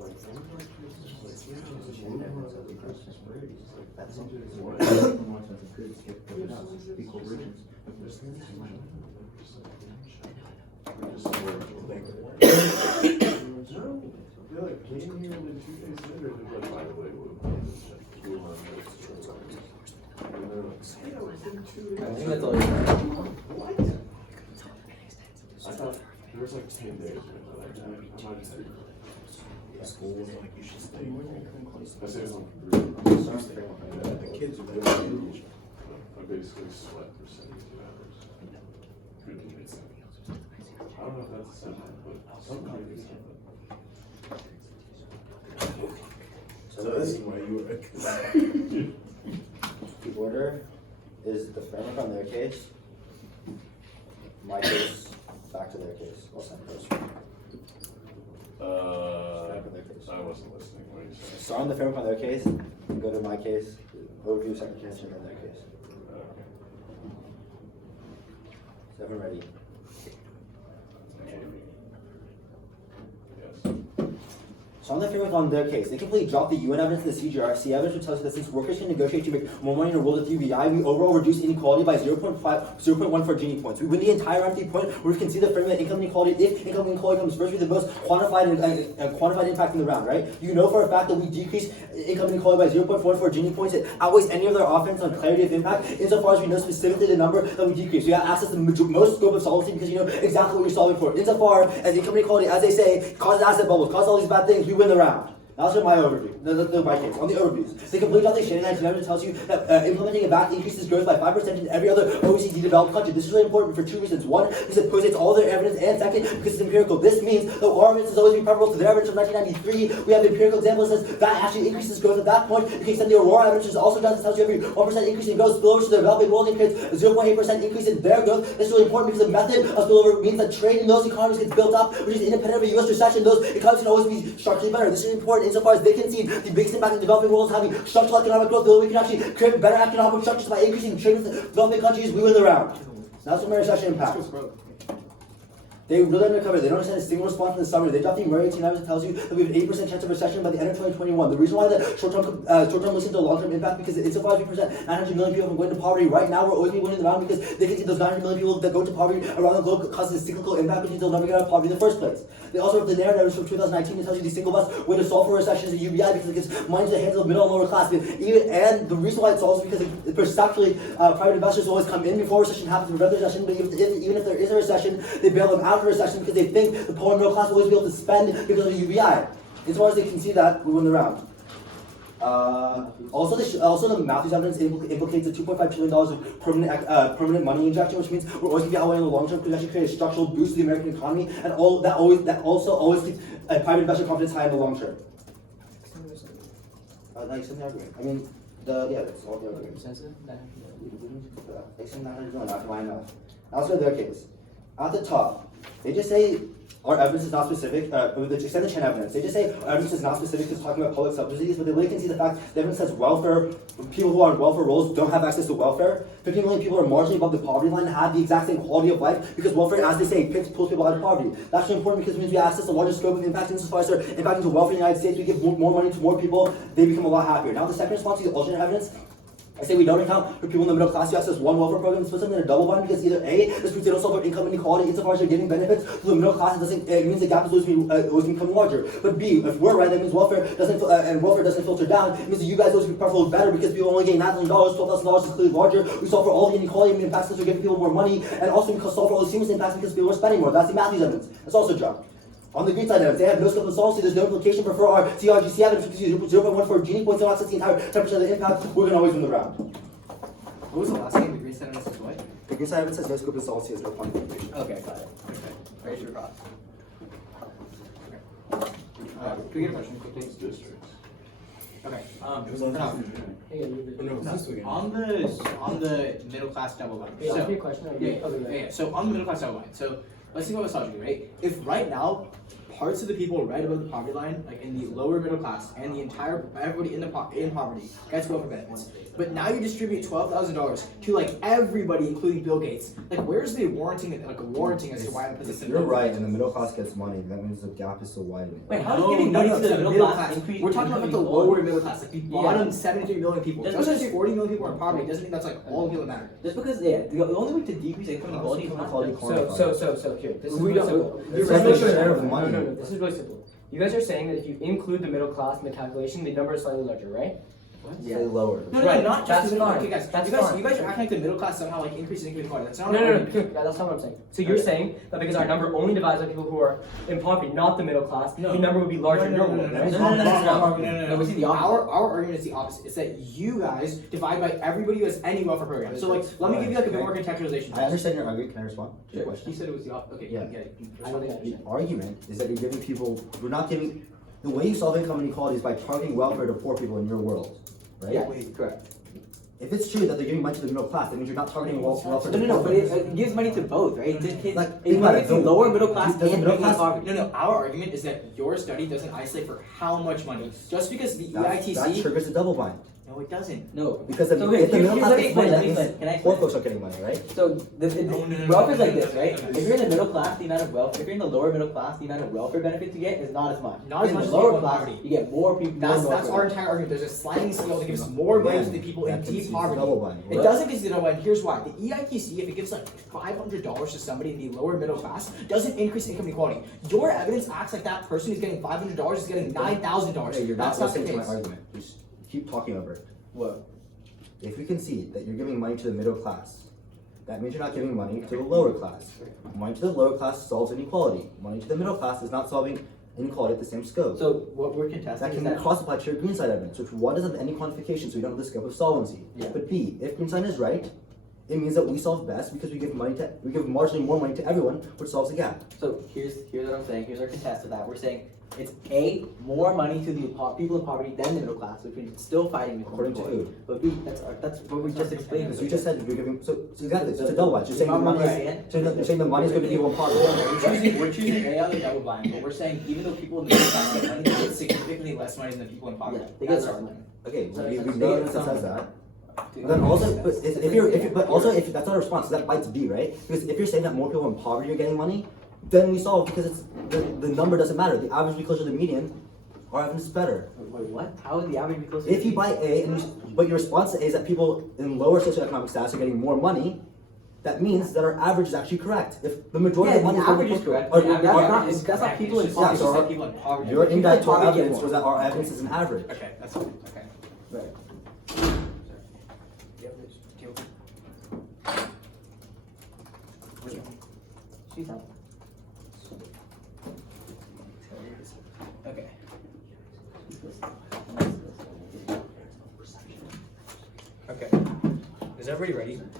like some of our kids just like, yeah, just move on to the Christmas break. It's like, That's something is something what? more expensive goods get put out. Equal regions. Just like, no, they're like came here and then 2 days later they're like, by the way, we're on this. And they're like, yeah, within 2 days. I think that's all you What? I thought there was like 10 days. But like, I'm not just The school was like, you should stay home. I say it's on 3. The kids are really I basically slept for 72 hours. I don't know if that's a sentiment, but some kind of sentiment. So this is why you were. The order is the framework on their case, my case, back to their case. I'll send first. Back to their case. I wasn't listening. What are you saying? So on the framework on their case, go to my case, overview, second case, and then their case. Okay. Is everyone ready? Yes. So on the framework on their case, they completely dropped the UN evidence and the CGRC evidence, which tells you that since workers can negotiate to make more money in a world with UBI, we overall reduce inequality by 0.1 for Gini points. We win the entire round to the point where we can see the framework income inequality. If income inequality comes first, we're the most quantified and quantified impact in the round, right? You know for a fact that we decrease income inequality by 0.4 Gini points. It outweighs any of their offense on clarity of impact, insofar as we know specifically the number that we decrease. We have access to the most scope of solvency because you know exactly what you're solving for. Insofar as income inequality, as they say, causes asset bubbles, causes all these bad things, we win the round. Now let's my overview. My case. On the overviews, they completely got the Shannon evidence tells you that implementing a VAT increases growth by 5% in every other OECD developed country. This is really important for 2 reasons. One, because it postdates all their evidence, and second, because it's empirical. This means that our evidence has always been preferable to their evidence from 1993. We have empirical examples that says that actually increases growth at that point. You can extend the Aurora evidence, which also does tells you every 1% increase in growth spillover to the developing world and creates a 0.8% increase in their growth. This is really important because the method of spillover means that trade in those economies gets built up, which is independent of a US recession. Those economies can always be structurally better. This is important insofar as they can see the biggest impact in the developing world is having structural economic growth. The way we can actually create better economic structures by increasing trade with developing countries, we win the round. Now some recession impact. They really undercover. They don't understand a single response in the summary. They dropped the Murray 18 that tells you that we have an 8% chance of recession by the end of 2021. The reason why the short-term listens to long-term impact because insofar as we present 900 million people from going to poverty right now, we're always be winning the round because they can see those 900 million people that go to poverty around the globe causes a cyclical impact, which means they'll never get out of poverty in the first place. They also have the narrative from 2019 that tells you the single best way to solve for recession is a UBI because it gets money to the hands of the middle and lower class. And the reason why it solves is because perceptually private investors always come in before a recession happens to prevent the recession. But even if there is a recession, they bail them out of a recession because they think the poor and middle class will always be able to spend because of the UBI. As far as they can see that, we win the round. Also, the Matthews evidence implicates a $2.5 trillion of permanent money injection, which means we're always going to be outweighing in the long term because actually create a structural boost to the American economy, and that also always keeps private investor confidence high in the long term. Like some argument. I mean, that's all the argument. Like some argument after mine enough. Now let's go to their case. At the top, they just say our evidence is not specific, extend the Chen evidence. They just say our evidence is not specific because talking about public subsidies, but they really can see the fact the evidence says welfare, people who are on welfare rolls don't have access to welfare. 15 million people are marginally above the poverty line and have the exact same quality of life because welfare, as they say, pulls people out of poverty. That's really important because it means we access a larger scope of impact insofar as they're impacting to welfare in the United States. We give more money to more people, they become a lot happier. Now the second response to the alternate evidence I say we don't account for people in the middle class who access one welfare program and split them in a double bind because either A, this proves they don't solve for income inequality insofar as they're giving benefits to the middle class. It means the gap is always becoming larger. But B, if we're right, that means welfare doesn't filter down. It means that you guys always perform better because people only getting $9,000, $12,000 is clearly larger. We solve for all the inequality impacts because we're giving people more money, and also we solve for all the seamless impacts because people are spending more. That's the Matthews evidence. That's also true. On the green side evidence, they have no scope of solvency, there's no implication, but for our CRGC evidence, which is 0.14 Gini points, offsets the entire 10% of the impact, we're gonna always win the round. What was the last thing? The green side evidence is what? The green side evidence says no scope of solvency, there's no point of implication. Okay, got it. Okay. Raise your cross. Can we get a question quickly? It's districts. Okay. On the middle class double bind. Wait, ask me a question. Yeah. So on the middle class double bind. So let's think about this logically, right? If right now parts of the people right above the poverty line, like in the lower middle class, and the entire everybody in poverty gets welfare benefits, but now you distribute $12,000 to like everybody, including Bill Gates. Like, where's the warranting as to why I'm positioned? You're right, and the middle class gets money. That means the gap is still widening. Wait, how is getting money to the middle class? We're talking about the lower middle class, like the bottom 73 million people. Just because 40 million people are in poverty doesn't mean that's like all the people that matter. Just because, the only way to decrease income inequality is not So here, this is We really don't- simple. It's This is not really a share of simple. money. No, this is really simple. You guys are saying that if you include the middle class in the calculation, the number is slightly larger, right? Say lower. No, not just That's the middle. fine. Okay, guys, That's you guys fine. are acting like the middle class somehow like increases income inequality. That's not No, what no, I'm no, that's not what I'm saying. So you're saying that because our number only divides by people who are in poverty, not the middle class, the number would be larger in your world, right? No, we see the opposite. Our argument is the opposite. It's that you guys divide by everybody who has any welfare program. So like, let me give you like a bit more contextualization. I understand your argument. Can I respond to your He question? said it was the opposite. Okay, Yeah. I don't think I The understand. argument is that you're giving people, we're not giving, the way you solve income inequality is by targeting welfare to poor people in your world, right? Yeah, correct. If it's true that they're giving money to the middle class, that means you're not targeting welfare to No, poor but people. it gives money to both, right? Like, It think about benefits it. the lower middle class Does the and middle people in class- poverty. No, our argument is that your study doesn't isolate for how much money. Just because the That EITC. triggers a double bind. No, it doesn't. No. Because So wait, if the middle here's- class let me gets money, explain, that let me means explain. Can I poor explain? folks are getting money, right? So wealth is like this, right? No. If you're in the middle class, the amount of wealth. If you're in the lower middle class, the amount of welfare benefits you get is not as much. Not as in much the as lower people in class, poverty. you get more people. That's more our welfare. entire argument. There's a sliding scale that gives more money to the people in That deep concedes poverty. double bind. It doesn't consider double bind. Here's why. The EITC, if it gives like $500 to somebody in the lower middle class, doesn't increase income inequality. Your evidence acts like that person who's getting $500 is getting $9,000. Hey, you're That's not not the listening to my case. argument. Just keep talking over it. What? If we concede that you're giving money to the middle class, that means you're not giving money to the lower class. Money to the lower class solves inequality. Money to the middle class is not solving inequality at the same scope. So what we're contesting that is can that be cross-applied to your green side evidence, which one doesn't have any quantification, so we don't have the scope of solvency. Yeah. But B, if green side is right, it means that we solve best because we give marginally more money to everyone, which solves the gap. So here's what I'm saying. Here's our contest to that. We're saying it's A, more money to the people in poverty than the middle class, which means it's still fighting income According to inequality. who? But B, that's what we just explained. Because you just said you're giving so exactly it's a double bind. You're saying the Not money right. is you're saying the money is going to people in poverty. We're choosing A on the double blind, but we're saying even though people in the middle class get money, they get significantly less money than the people in poverty. Yeah, they get That's our some argument. Okay, So we it's know like- evidence that says that. Then also, but if that's not a response, that bites B, right? Because if you're saying that more people in poverty are getting money, then we solve because it's the number doesn't matter. The average be closer to the median. Our evidence is better. Wait, what? How would the average be closer? If you buy A, but your response to A is that people in lower socioeconomic status are getting more money, that means that our average is actually correct. If the majority of money the average is correct. Or- The average- that's not people in It's just poverty. so our- people in poverty. your indirect People in poverty evidence get was that our evidence is an average. Okay, that's fine. Okay. Right. She's out. Okay. Okay. Is everybody ready? I'm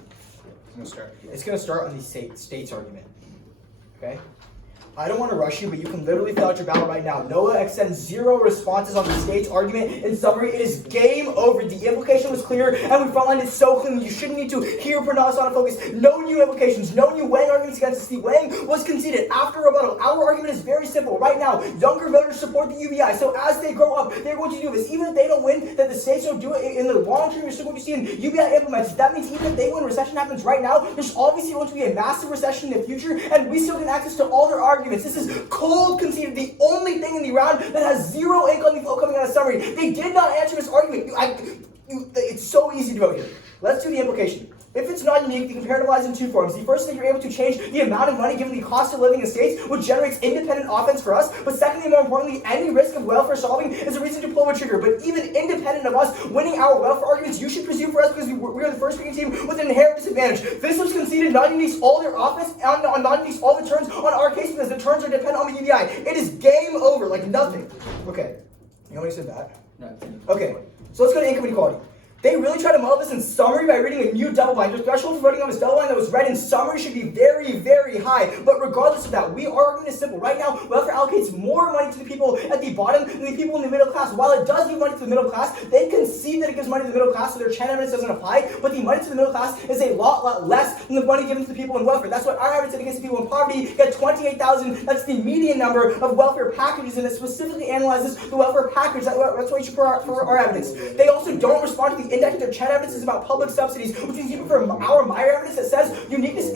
gonna start. It's gonna start on the state's argument. Okay? I don't want to rush you, but you can literally fill out your ballot right now. Noah extends 0 responses on the state's argument. In summary, it is game over. The implication was clear, and we frontlined it so cleanly. You shouldn't need to hear pronounced on focus. No new implications, no new weighing arguments against the weighing was conceded after rebuttal. Our argument is very simple. Right now, younger voters support the UBI. So as they grow up, they're going to do this. Even if they don't win, that the states don't do it in the long term, you're still going to see UBI implemented. That means even if they win, recession happens right now, there's obviously going to be a massive recession in the future, and we still get access to all their arguments. This is cold conceded. The only thing in the round that has 0 income flow coming out of summary. They did not answer this argument. It's so easy to vote here. Let's do the implication. If it's not unique, the comparative lies in two forms. The first thing, you're able to change the amount of money given the cost of living in states, which generates independent offense for us. But secondly, more importantly, any risk of welfare solving is a reason to pull a trigger. But even independent of us winning our welfare arguments, you should presume for us because we are the first picking team with an inherent disadvantage. This was conceded non-uniques all their offense and non-uniques all the turns on our case because the turns are dependent on the UBI. It is game over, like nothing. Okay, you already said that. Okay, so let's go to income inequality. They really try to model this in summary by reading a new double blind. Your threshold for voting on this double blind that was read in summary should be very, very high. But regardless of that, our argument is simple. Right now, welfare allocates more money to the people at the bottom than the people in the middle class. While it does give money to the middle class, they concede that it gives money to the middle class, so their Chen evidence doesn't apply. But the money to the middle class is a lot less than the money given to the people in welfare. That's why our evidence against the people in poverty get 28,000. That's the median number of welfare packages, and it specifically analyzes the welfare package. That's why you should for our evidence. They also don't respond to the index. Their Chen evidence is about public subsidies, which is even for our Meyer evidence that says uniqueness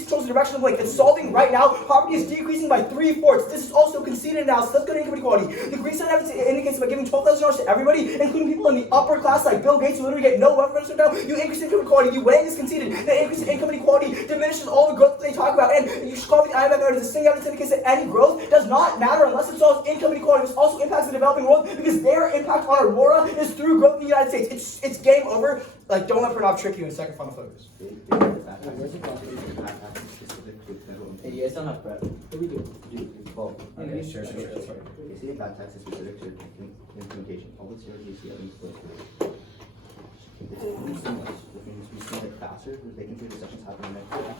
controls the direction of like it's solving right now. Poverty is decreasing by 3/4. This is also conceded analysis. Let's go to income inequality. The Greenside evidence indicates by giving $12,000 to everybody, including people in the upper class like Bill Gates, who literally get no welfare benefits now. You increase income inequality. You weighing is conceded. The increase in income inequality diminishes all the growth that they talk about. And you should call the IMF evidence. The same evidence indicates that any growth does not matter unless it solves income inequality. This also impacts the developing world because their impact on Aurora is through growth in the United States. It's game over. Like, don't let Pranav trick you in second final focus. Hey, you guys don't have bread. What do we do? Well, Okay, sure. they say that tax is specific to implementation. Public service UCL split. It's only stimulus, which means we see it faster, we're making sure the sessions happen next year.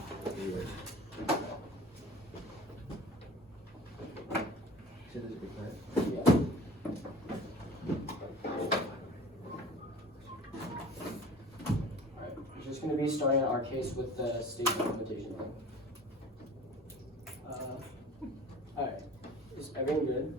So there's a big plan. We're just going to be starting our case with the state implementation plan. Alright, is everyone good?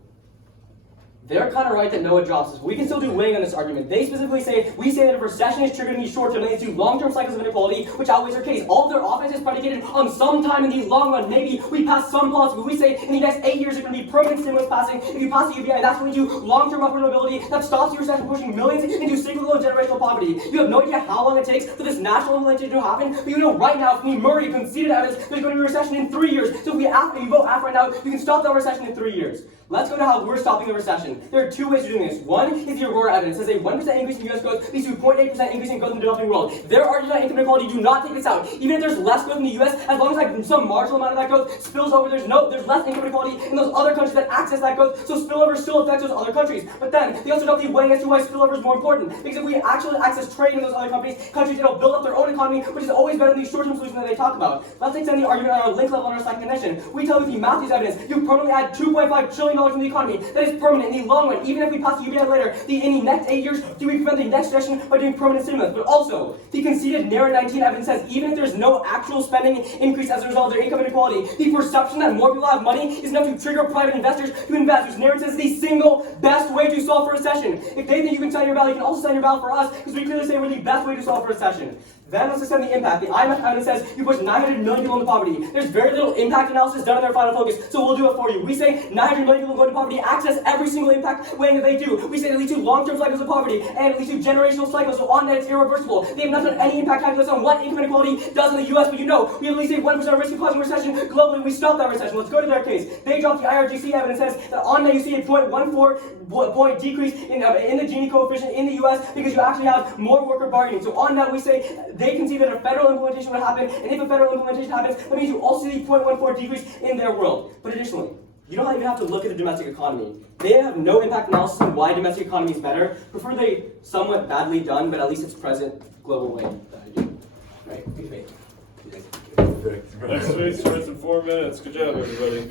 They're kind of right that Noah drops us. We can still do weighing on this argument. They specifically say, we say that if recession is triggered in these short-term, leads to long-term cycles of inequality, which outweighs our case. All of their offense is predicated on some time in the long run. Maybe we pass some policy, but we say in the next 8 years there's going to be permanent stimulus passing. If you pass the UBI, that's going to lead to long-term upward mobility that stops the recession pushing millions into cyclical and generational poverty. You have no idea how long it takes for this national implementation to happen, but you know right now, if Murray conceded evidence, there's going to be a recession in 3 years. So if you vote after right now, you can stop that recession in 3 years. Let's go to how we're stopping the recession. There are two ways of doing this. One is the Aurora evidence. It says a 1% increase in U.S. growth leads to a 0.8% increase in growth in the developing world. Their argument on income inequality do not take this out. Even if there's less growth in the U.S., as long as like some marginal amount of that growth spills over, there's less income inequality in those other countries that access that growth, so spillover still affects those other countries. But then, they also don't be weighing as to why spillover is more important. Because if we actually access trade in those other countries, it'll build up their own economy, which is always better than these short-term solutions that they talk about. Let's extend the argument on our link level on our second condition. We tell with the Matthews evidence, you permanently add $2.5 trillion in the economy. That is permanent in the long run. Even if we pass the UBI later, in the next 8 years, do we prevent the next recession by doing permanent stimulus? But also, the conceded narrow 19 evidence says even if there's no actual spending increase as a result of their income inequality, the perception that more people have money is enough to trigger private investors to invest, which narrative says the single best way to solve for recession. If they think you can sign your ballot, you can also sign your ballot for us, because we clearly say we're the best way to solve for recession. Then let's extend the impact. The IMF evidence says you push 900 million people into poverty. There's very little impact analysis done in their final focus, so we'll do it for you. We say 900 million people go into poverty, access every single impact weighing that they do. We say it leads to long-term cycles of poverty, and it leads to generational cycles, so on that it's irreversible. They have not done any impact calculus on what income inequality does in the US, but you know, we have at least a 1% risk of causing recession globally. We stop that recession. Let's go to their case. They dropped the IRGC evidence says that on that you see a 0.14 point decrease in the Gini coefficient in the US because you actually have more worker bargaining. So on that we say they can see that a federal implementation would happen, and if a federal implementation happens, that means you also see 0.14 decrease in their world. But additionally, you don't even have to look at the domestic economy. They have no impact analysis on why domestic economy is better. Prefer they somewhat badly done, but at least it's present global way that I do. Right? Good debate. Next week starts in 4 minutes. Good job, everybody.